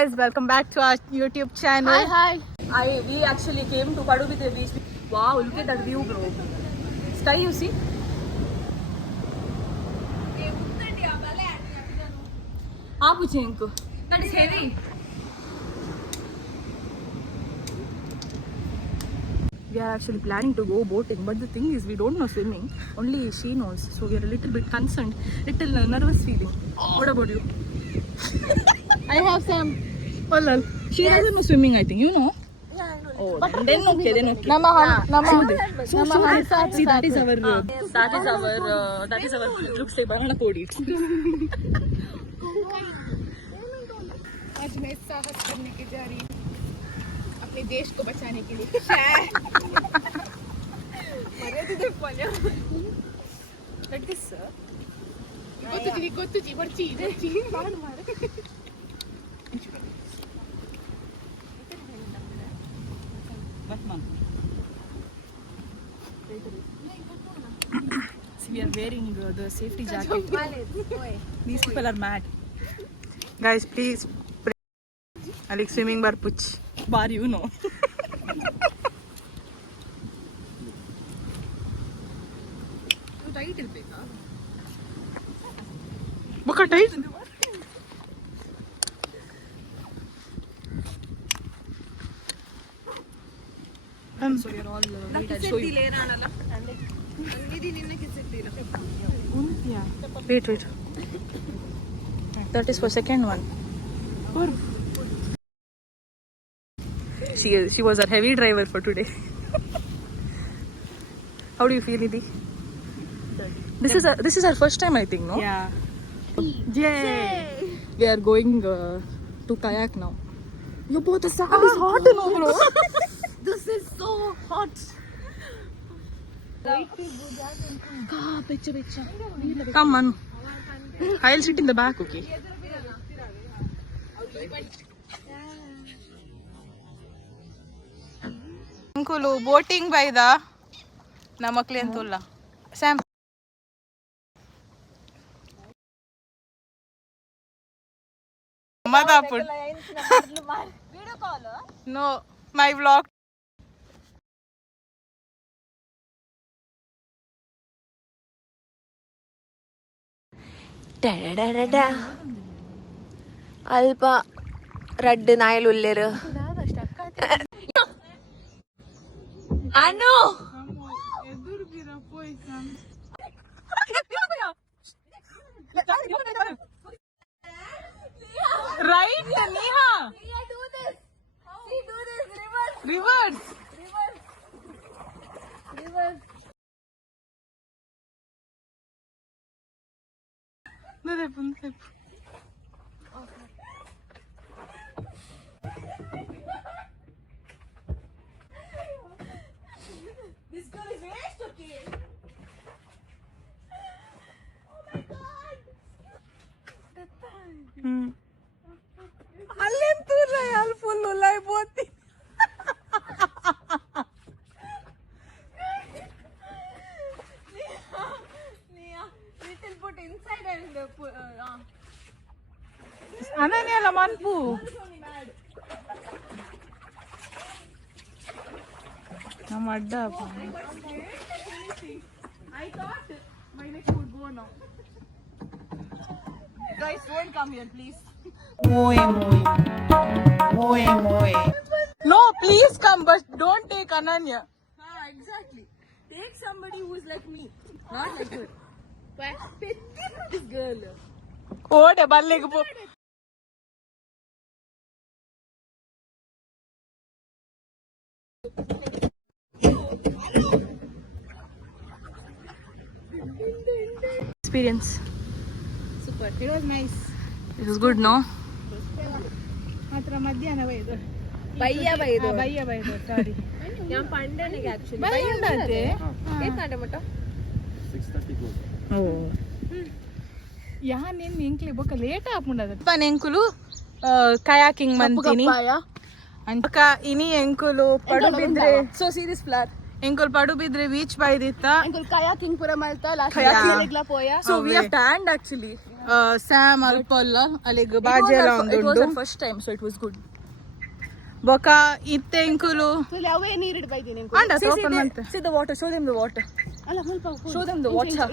Guys, welcome back to our YouTube channel. Hi. We actually came to Padubidri beach. Wow, look at that view, bro. Sky, you see? That is heavy. We are actually planning to go boating, but the thing is, we don't know swimming. Only she knows, so we are a little bit concerned, little nervous feeling. What about you? I have some. Oh, lol. She doesn't know swimming, I think. You know? Yeah, I know. Oh, then okay, then okay. See, that is our looks like banana podi. आज मैं साहस करने के जा रही हूँ अपने देश को बचाने के लिए. Like this, sir. ಗೊತ್ತು ಬರ್ಚಿ. See, we are wearing the safety jacket. These people are mad. Guys, please pray. I like swimming bar puch. Bar, you know. Tight ಇರಬೇಕಾ? Boka tight. So we are all show you. Yeah. Wait. That is for second one. She was a heavy driver for today. How do you feel, Nidhi? This is our first time, I think, no? Yeah. Yay! We are going to kayak now. You both the sun is hot, no, bro. This is so hot. Come on. I'll sit in the back, okay? Uncle, boating by the Namaklentulla. Sam. Madhapur. Video call? No, my vlog. ಅಲ್ಪ ರಡ್ಡ್ ನಾಯಲುಲ್ಲೆರ್ ಅನು Right, Neha? Reverse. No, This girl is waste, okay? Oh my god! ಅಲ್ಲೆಂತೂರ ಯಾರು full ಉಲ್ಲಾಯ್ ಬೋತಿ Nia, little put inside and ಅನನ್ಯ ಅಲ್ಲ ಮನ್ಪು ನಮ್ಮ ಅಡ್ಡ I thought my neck would go now. Guys, don't come here, please. No, please come, but don't take Ananya. Exactly. Take somebody who is like me, not like her. This girl. ಓಡೆ ಬಲ್ಲಿಗೆ ಪೋ experience. Super. It was nice. It was good, no? ಮಾತ್ರ ಮಧ್ಯಾಹ್ನ ಬೈದು ಬಯ್ಯ ಬೈದು ಸಾರಿ ഞാൻ പണ്ടെനിക്ക് actually ಬೈಯುಂಡಾತೆ ಏತ್ನಾಡೆ ಮಟ್ಟ ಓ ಯಾ ನಿನ್ ಇಂಕ್ಲಿ ಬೊಕ್ಕ late ಆಪುಂಡದ ಪನ್ ಎಂಕುಲು kayaking ಮಂತೀನಿ ಅಂಕ ಇನಿ ಎಂಕುಲು Padubidri so see this flower ಎಂಕುಲ್ ಪಡುಬಿದ್ರೆ ಬೀಚ್ ಬೈದಿತ್ತ ಅಂಕಲ್ kayaking pura malta last Kayaking. year poya. So we have ಟ್ಯಾಂಡ್ ಆಕ್ಚುಲಿ ಸ್ಯಾಮ್ ಅಲ್ಪಲ್ಲ ಅಲ್ಲಿಗೆ ಬಾಜಿ ಎಲ್ಲ It was ಒಂದು our first time, so it was good. ಬೊಕ ಇತ್ತೆ ಎಂಕುಲು So away near it by the and open ಮಾಡ್ತೆ See the water. Show them the water. Alla mulpa. Show them the water.